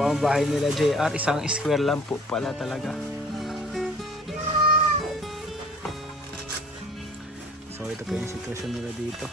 po ang bahay nila JR. Isang square lang po pala talaga. So ito po yung sitwasyon nila dito.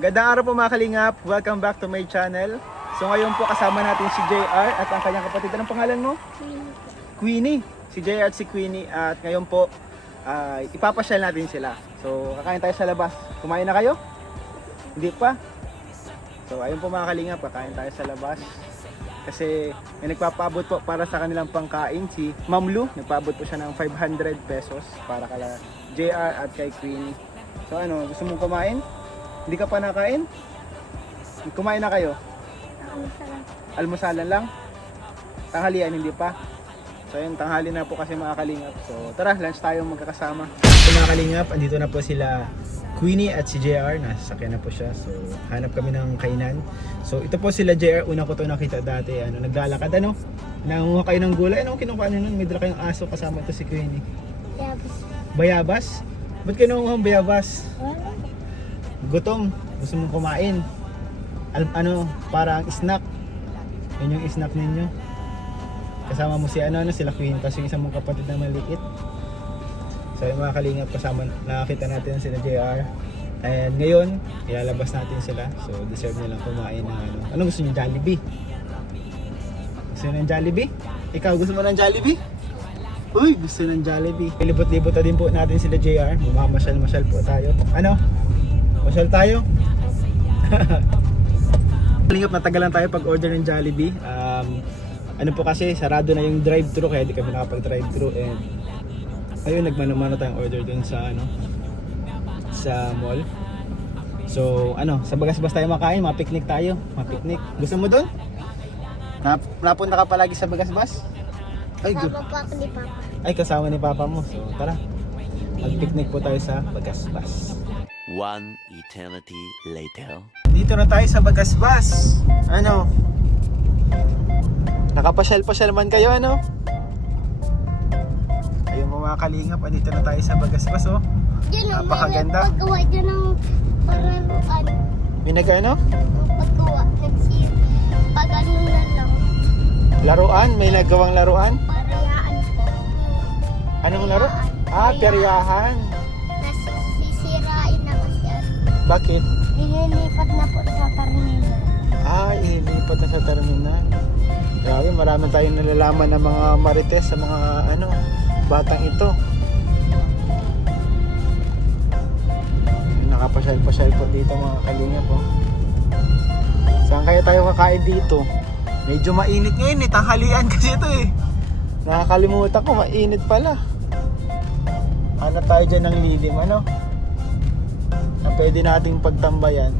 Magandang araw po mga kalingap. Welcome back to my channel. So ngayon po kasama natin si JR at ang kanyang kapatid. Anong pangalan mo? Queenie. Si JR at si Queenie. At ngayon po ipapasyal natin sila. So kakain tayo sa labas. Kumain na kayo? Hindi pa? So ayun po mga kalingap, kakain tayo sa labas. Kasi may nagpapaabot po para sa kanilang pangkain, si Ma'am Lu. Nagpaabot po siya ng 500 pesos para kala JR at kay Queenie. So ano, gusto mong kumain? Hindi ka pa nakain? Kumain na kayo? Almusalan lang? Tanghalian hindi pa? So yun, tanghali na po kasi mga kalingap. So tara, lunch tayo magkakasama. So mga kalingap, andito na po sila Queenie at si JR. Nasasakyan na po siya. So hanap kami ng kainan. So ito po sila JR. Una ko to nakita dati. Naglalakad ano? Nangunguha kayo ng gulay. Anong kinukuha nyo nun? May dala kayong aso kasama to si Queenie. Bayabas. Bayabas? Ba't kayo nangunguha ng bayabas? Wala. Gutom, gusto mong kumain. Ano, parang snack. Yun yung snack ninyo. Kasama mo si sila Queen, kasi yung isang mong kapatid na maliit. So yung mga kalingap, kasama, nakakita natin sila JR. And ngayon, ilalabas natin sila. So deserve nilang kumain ng ano. Anong gusto niyo? Jollibee? Gusto niyo ng Jollibee? Ikaw, gusto mo ng Jollibee? Uy, gusto ng Jollibee. Libot-libot na din po natin sila JR. Mamamasyal-masyal po tayo. Ano? Masyal tayo. Kalingap, natagalan tayo pag order ng Jollibee. Ano po kasi, sarado na yung drive-thru kaya di kami nakapag-drive-thru. And ayun, nagmano-mano tayong order dun sa sa mall. So sa Bagasbas tayo makain, mapiknik tayo. Mapiknik. Gusto mo dun? Napunta ka palagi sa Bagasbas? Ay, Kasama po ako ni Papa. Ay, kasama ni Papa mo. So tara, mag-picnic po tayo sa Bagasbas. One eternity later. Dito na tayo sa Bagasbas. Ano? Nakapasyal-pasyal man kayo, ano? Ayun mga kalingap, andito na tayo sa Bagasbas, oh. Napakaganda. Paggawa dyan ng pararuan. May nag-ano? Ang paggawa. Pag-ano na lang. Laruan? May nagawang laruan? Parayaan po. Anong laro? Peryahan. Nasisirain na kasi ano. Bakit? Nililipat na po sa terminal. Ilipat na sa terminal. Grabe, marami tayong nalalaman ng mga marites sa mga batang ito. Nakapasyal-pasyal po dito mga kalingap po. Saan kaya tayo kakain dito? Medyo mainit ngayon tanghalian kasi ito Nakakalimutan ko, mainit pala. Hanap tayo dyan ng lilim, ano? Na pwede nating pagtambayan.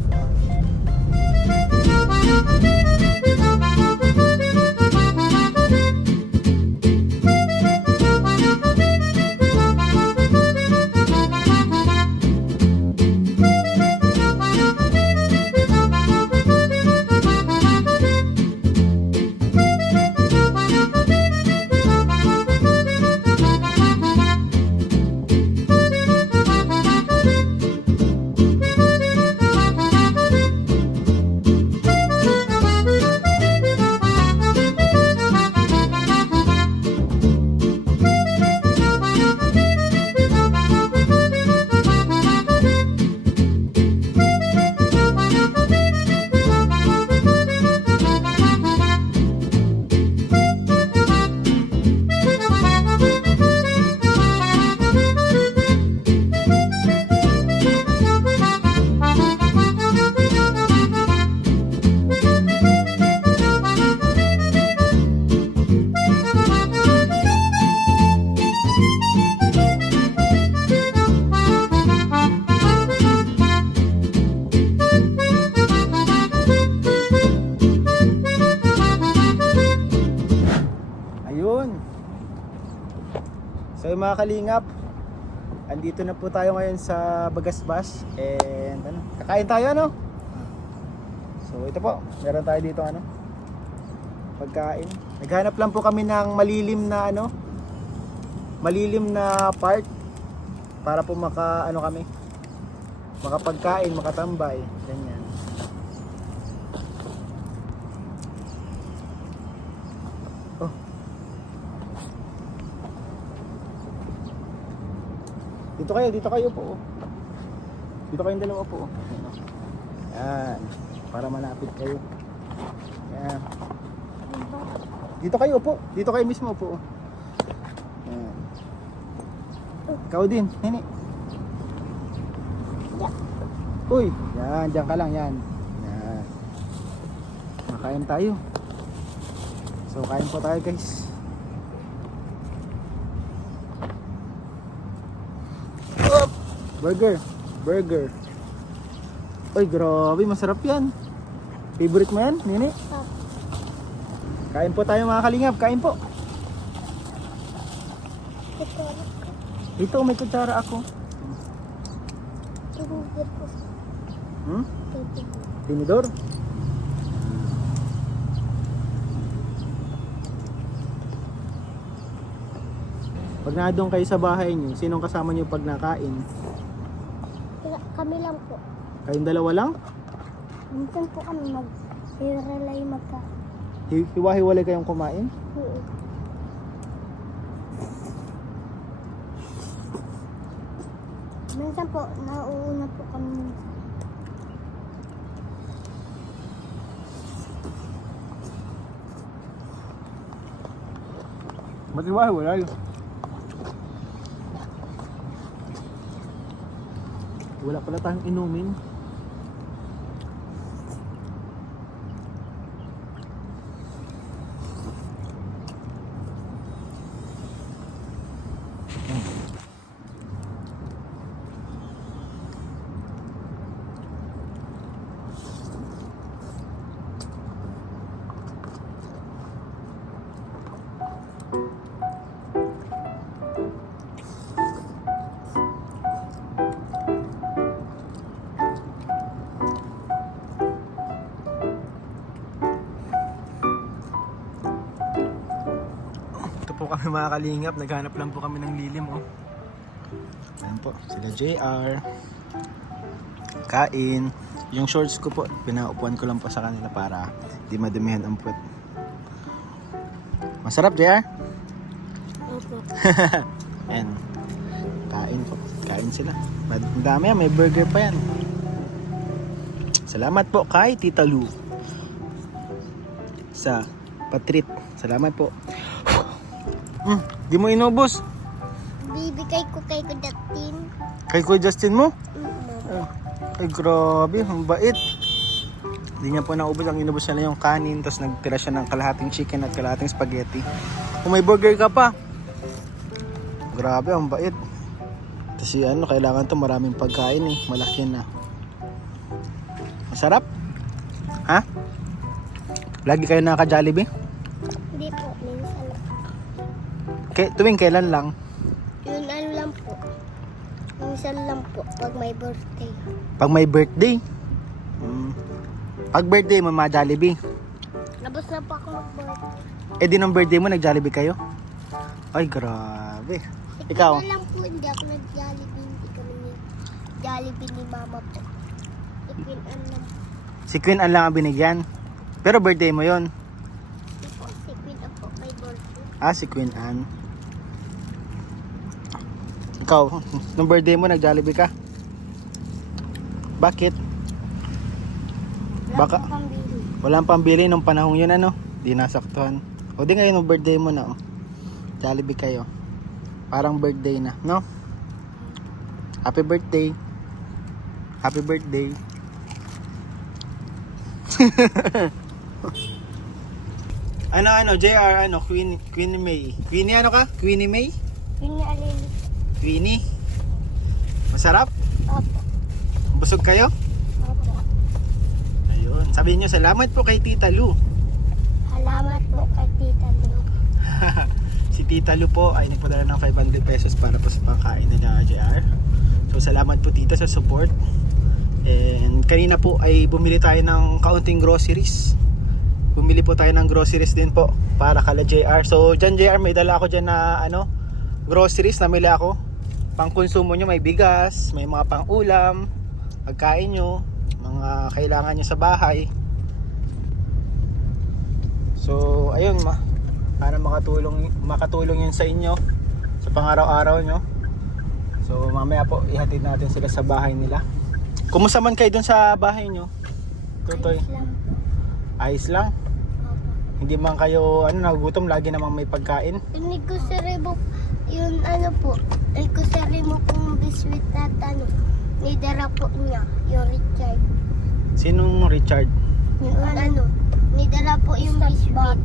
So yung mga kalingap, andito na po tayo ngayon sa Bagasbas and ano, kakain tayo ano? So ito po, meron tayo dito ano, pagkain. Naghanap lang po kami ng malilim na ano, malilim na part para po makapagkain, makatambay, ganyan. Oh. Dito kayo po. Dito kayong dalawa po. Yan, para malapit kayo. Yan. Dito kayo po. Dito kayo mismo po. Yan. Ikaw din, nini. Uy, yan, diyan ka lang yan. Yan. Makain tayo. So, kain po tayo guys. Up! Burger. Uy, grabe, masarap yan. Favorite mo yan, nini? Kain po tayo mga kalingap, kain po. Ito, may kutsara ako. Tinidor? Pag nadoon kayo sa bahay niyo, sinong kasama niyo pag nakain? Kami lang po. Kayong dalawa lang? Minsan po kami mag-relay magka. Hiwa-hiwalay kayong kumain? Minsan po, nauuna po kami minsan. Ba't hiwa-hiwalay? Wala pala tayong inumin. Po kami mga kalingap, naghanap lang po kami ng lilim oh. Ayan po, sila JR. Kain. Yung shorts ko po, pinaupuan ko lang po sa kanila para di madumihan ang puwet. Masarap JR? Opo. Ayan. Kain po, kain sila. Ang dami yan, may burger pa yan. Salamat po kay Tita Lu sa patrit. Salamat po. Di mo inubos. Bibigay ko kay Kudatin. Kay Kuya Justin mo? Ay grabe, ang bait. Hindi niya po naubos, ang inubos niya na yung kanin, tapos nagtira siya ng kalahating chicken at kalahating spaghetti. Kung may burger ka pa. Grabe, ang bait. Kasi ano, kailangan to maraming pagkain eh. Malaki na. Masarap? Ha? Lagi kayo nakaka-Jollibee? Hindi po, minsan lang. Tuwing kailan lang? Yun ano lang po. Minsan lang po, pag may birthday. Pag may birthday? Pag birthday mo, ma-Jollibee. Labas na po ako mag-birthday. Eh di ng birthday mo, nag-Jollibee kayo? Ay, grabe. Ikaw? Ikaw lang po, hindi ako nag-Jollibee. Hindi kami ni-Jollibee ni Mama po. Si Queen Anne lang po. Si Queen Anne lang ang binigyan. Pero birthday mo yon. Hindi po, si Queen Anne po, may birthday. Ah, si Queen Anne. Ikaw, nung birthday mo, nag-Jollibee ka? Bakit? Wala Baka po pambili. walang pambili nung panahong yun ano? Di nasaktuhan. O di ngayon nung birthday mo na oh. Jollibee kayo. Parang birthday na, no? Happy birthday. Happy birthday. Ano, JR, Queenie May. Queenie ano ka? Queenie May? Queen Alili. Queenie? Masarap? Opo. Busog kayo? Opo. Ayun. Sabihin nyo, salamat po kay Tita Lu. Salamat po kay Tita Lu. Si Si Tita Lu po ay nagpadala ng 500 pesos para po sa pangkain nila JR. So salamat po tita sa support. And kanina po ay bumili tayo ng kaunting groceries. Bumili po tayo ng groceries din po para kala JR. So dyan JR, may dala ako dyan na groceries, namili ako. Pang konsumo nyo, may bigas, may mga pang ulam, pagkain nyo, mga kailangan nyo sa bahay. So ayun, para makatulong yun sa inyo sa pang-araw-araw nyo. So mamaya po ihatid natin sila sa bahay nila. Kumusta man kayo dun sa bahay nyo? Tutoy, Ayos lang po. ayos lang? Opo. Hindi man kayo nagugutom, lagi namang may pagkain? Hindi ko sa rebo, yun po, ay ko sa rebo kong biswit na nidara po niya, yung Richard. Sinong Richard? Yung nidara po yung biswit.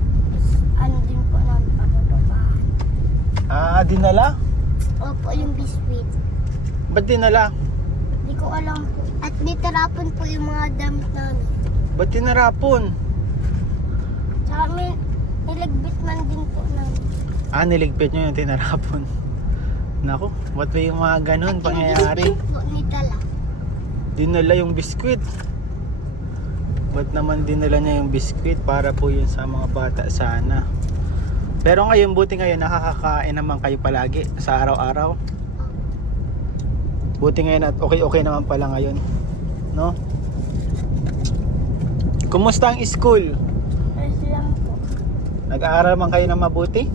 Din po namin papapahan. Dinala? Opo, yung biswit. Ba't dinala? Hindi ko alam po. At nitarapon po yung mga damit namin. Ba't tinarapon? Tsaka may nilagbit man din po namin. Niligpit nyo yung tinarapon. Naku, ba't ba yung mga ganun At pangyayari? yung biswit po nidala. Dinala yung biskwit. Ba't naman dinala niya yung biskwit? Para po yun sa mga bata sana. Pero ngayon, buti ngayon nakakakain naman kayo palagi sa araw-araw. Buti ngayon at okay naman pala ngayon, no? Kumusta ang school? Ayos lang po. Nag-aaral man kayo na mabuti?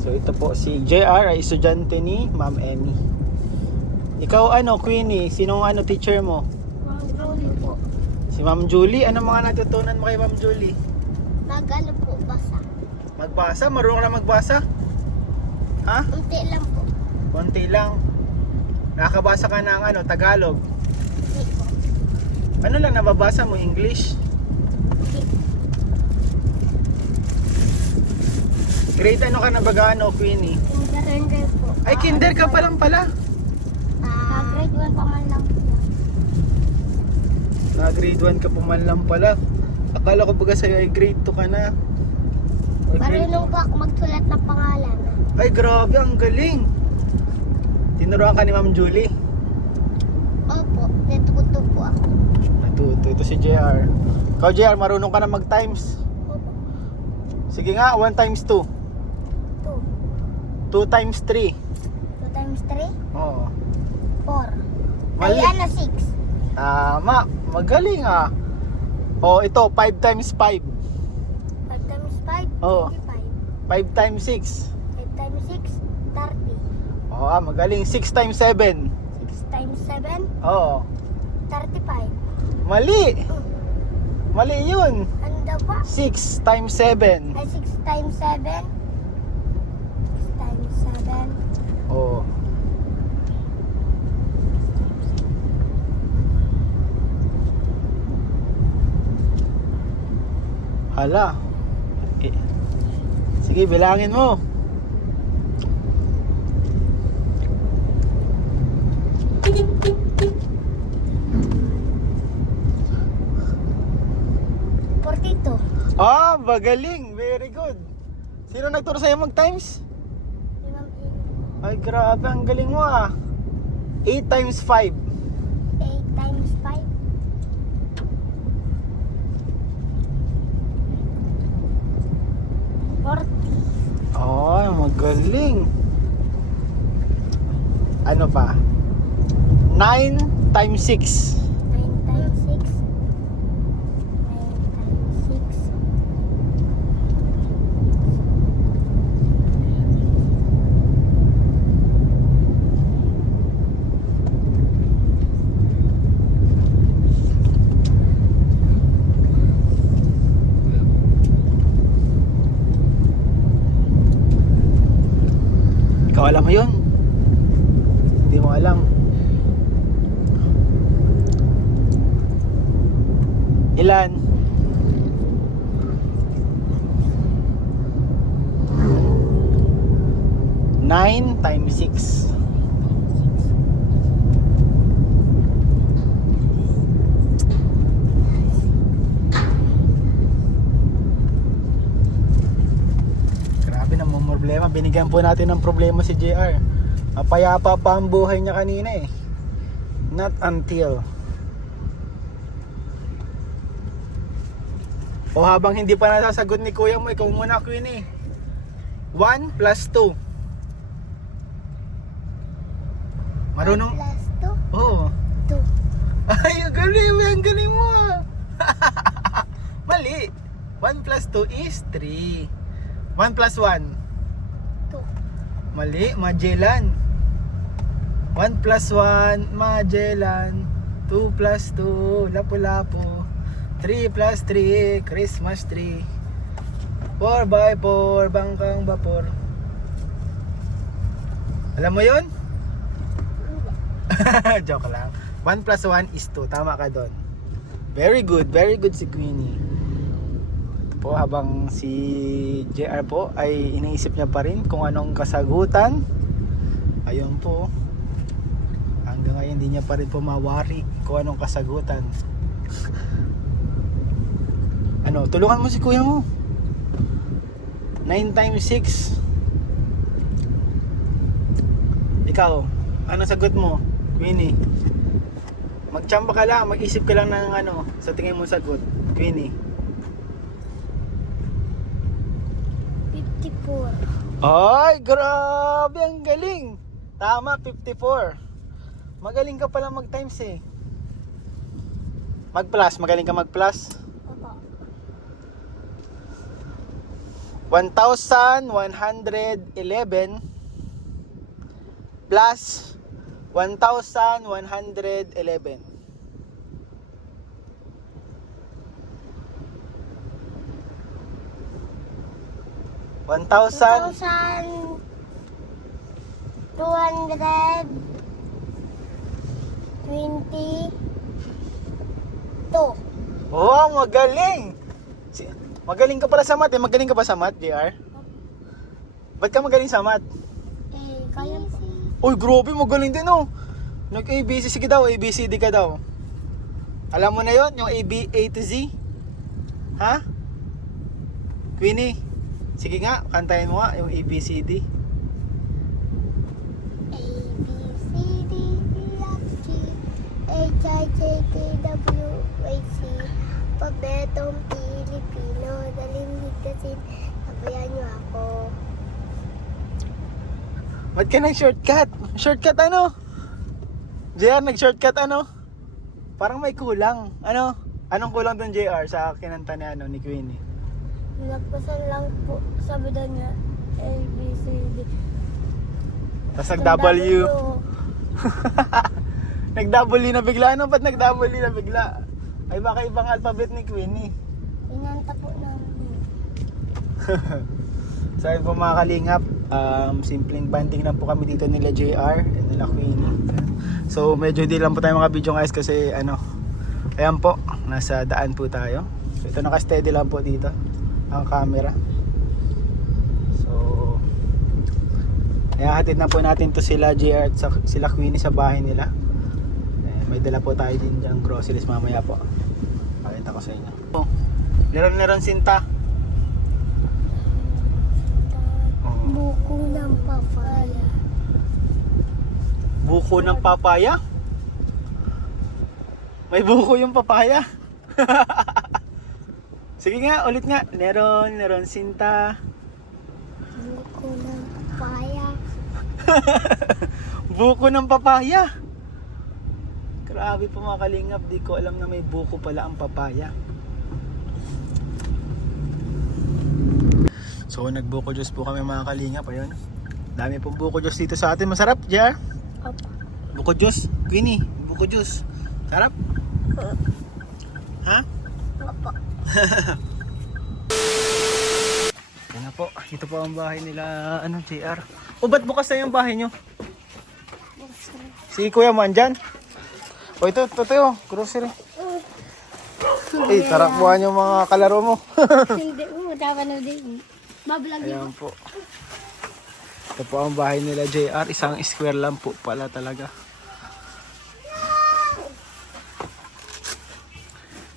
So ito po si JR ay estudyante ni Ma'am Emmy. Ikaw Queenie, sinong teacher mo? Mga Julie po. Si Ma'am Julie. Ano mga natutunan mo kay Ma'am Julie? Po, basa. Magbasa? Marunong ka na magbasa? Ha? Unti lang po. Konti lang. Nakakabasa ka ng Tagalog. Hindi po. Ano lang nababasa mo? English? Hindi po. Grade ano ka na baga Queenie? Kinder po. Ay, kinder ka pa lang pala. Grade 1 pa man lang po. Na grade 1 ka pa man lang pala. Akala ko baga sa'yo ay grade 2 ka na. Or grade- Marunong po ako magsulat ng pangalan. Ay, grabe, ang galing. Tinuruan ka ni Ma'am Julie. Opo, natuto po ako. Natuto. Ito si JR. Ikaw JR, marunong ka na mag-times. Opo. Sige nga, 1 times 2. 2. 2 times 3. 2 times 3? Oo. 4. Mali. Ay, 6. Tama. Magaling ah. Oh, ito, 5 times 5. 5 times 5? Oo. 25. 5 times 6. 5 times 6? 30. Oo, magaling. 6 times 7. 6 times 7? Oo. 35. Mali. Mali yun. Ano daw ba? 6 times 7. Ay, 6 times 7? 6 times 7? Oo. Hala. Sige, bilangin mo. Magaling. Very good. Sino nagturo sa'yo mag-times? Ay, grabe. Ang galing mo ah. 8 times 5. 8 times 5. Ay, magaling. Ano pa? 9 times 6. 9 times 6. 9 times 6. Ikaw alam mo yun? Hindi mo alam. Ilan? 9 times 6. binigyan po natin ng problema si JR. Mapayapa pa ang buhay niya kanina eh. Not until. O habang hindi pa nasasagot ni kuya mo, ikaw muna Queenie. 1 plus 2. Marunong? Plus Oo. 2. Ay, ang galing mo ah. Mali. 1 plus 2 is 3. 1 plus 1. 2. Mali, Magellan. 1 plus 1, Magellan. 2 plus 2, Lapu-Lapu. 3 plus 3, Christmas tree. 4 by 4, bangkang vapor. Alam mo yun? Joke lang. 1 plus 1 is 2. Tama ka doon. Very good si Queenie. Ito po, habang si JR po ay iniisip niya pa rin kung anong kasagutan. Ayun po. Hanggang ngayon hindi niya pa rin po mawari kung anong kasagutan. Ano, tulungan mo si kuya mo. 9 times 6. Ikaw, ano sagot mo, Queenie? Magtsamba ka lang, mag-isip ka lang ng ano, sa tingin mo sagot, Queenie. 54. Ay, grabe, ang galing. Tama, 54. Magaling ka pala mag-times eh. Mag-plus, magaling ka mag-plus. Opo. 1,111 plus 1,111. 1,000. 1,222. Oh, magaling. Magaling ka pala sa math eh. Magaling ka ba sa math, JR? Ba't ka magaling sa math? Kaya po. Uy, grabe, magaling din oh. Nag-ABC, sige daw, ABCD ka daw. Alam mo na yon, yung A to Z? Ha? Queenie, sige nga, kantayin mo nga yung ABCD. A, B, C, D, E, F, G, H, I, J, K, W, A, C. Pabetong Pilipino, dalimig kasi sabayan niyo ako. Ba't ka nag-shortcut? Shortcut ano? JR, nag-shortcut ano? Parang may kulang. Ano? Anong kulang dun, JR, sa kinanta ni, ano, ni Queenie? Nagpasan lang po, sabi daw niya, A, B, C, D. Tapos nag-W. Nag-W na bigla. Ano ba't nag-W na bigla? Ay baka ibang alphabet ni Queenie. Inanta po namin. So ayun po mga kalingap, simpleng banding lang po kami dito nila JR and nila Queenie. So medyo hindi lang po tayo mga video guys kasi ano, ayan po, nasa daan po tayo. So ito naka-steady lang po dito ang camera. So hatid na po natin to sila JR at sila Queenie sa bahay nila. May dala po tayo din dyan groceries mamaya po. Pakita ko sa inyo. Meron sinta. Buko ng papaya. Buko ng papaya? May buko yung papaya. Sige nga, ulit nga. Meron sinta. Buko ng papaya. Buko ng papaya. Grabe po mga kalingap, di ko alam na may buko pala ang papaya. So nagbuko juice po kami mga kalingap, ayun. Dami pong buko juice dito sa atin. Masarap, JR? Opo. Buko juice, Queenie, buko juice. Sarap? Ha? Opo. Yan na po, ito po ang bahay nila, ano, JR. O ba't bukas na yung bahay nyo? Si kuya mo andyan? O ito grocery. Eh, tarakbuhan yung mga kalaro mo. Hindi mo, dapat na din. Mablog Ayan po. Ito po ang bahay nila JR. Isang square lang po pala talaga.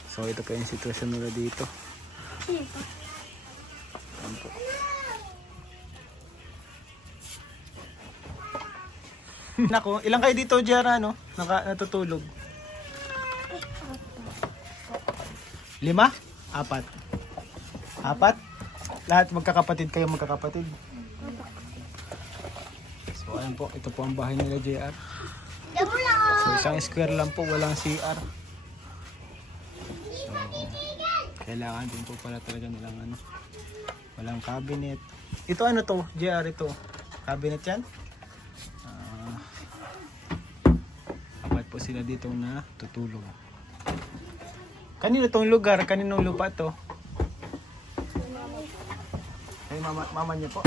So ito po yung sitwasyon nila dito. Ayan po. Nako, ilang kayo dito, Jera, no? Natutulog? 5? 4? 4? Lahat magkakapatid kayo, magkakapatid? So, ayan po. Ito po ang bahay nila, JR. Damo lang. So, isang square lang po, walang CR. So, kailangan din po pala talaga nilang ano, walang cabinet. Ito ano to, JR, ito? Cabinet yan? Apat po sila dito na tutulog. Kanino tong lugar? Kaninong lupa to? Ay, mama niyo po.